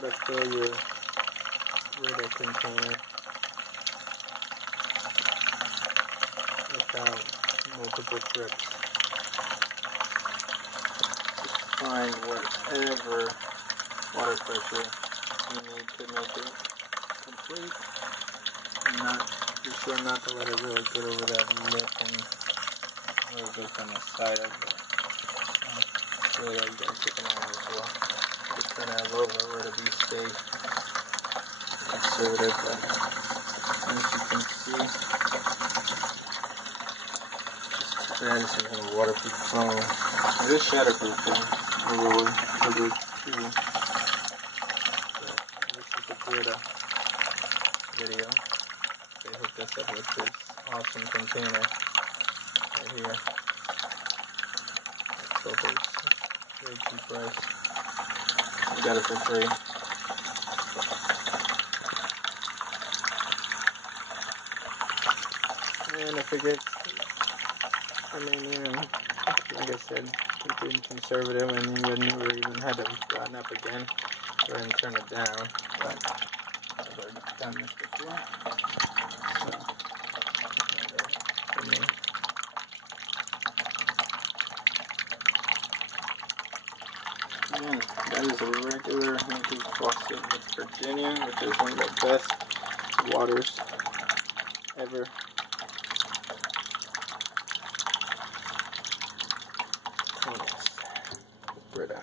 how to fill your Brita container without multiple trips. Just find whatever water pressure you need to make it complete. Be sure not to let it really get over that lip and a little bit on the side of it. So that you guys get an eye as well. Just turn that over where to be safe, conservative, but as you can see, just add some waterproof foam. It is shatterproof though, or rubber too. So this is the Brita video. They hooked us up with this awesome container right here. So very cheap price. I got it for free. And I figured, like I said, keep it conservative, and you would never even had to button up again. Go ahead and turn it down. But I've already done this before. So, again, that is a regular Yankee faucet with Virginia, which is one of the best waters ever. Brita.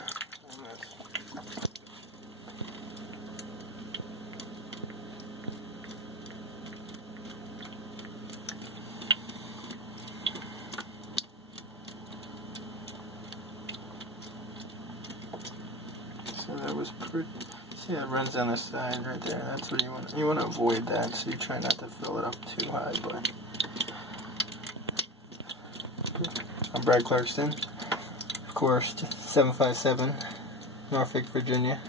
So that was pretty. See, it runs down the side right there. That's what you want. You want to avoid that, so you try not to fill it up too high. But I'm Brad Clarkston, of course, 757, Norfolk, Virginia.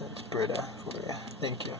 That's Brita for you. Thank you.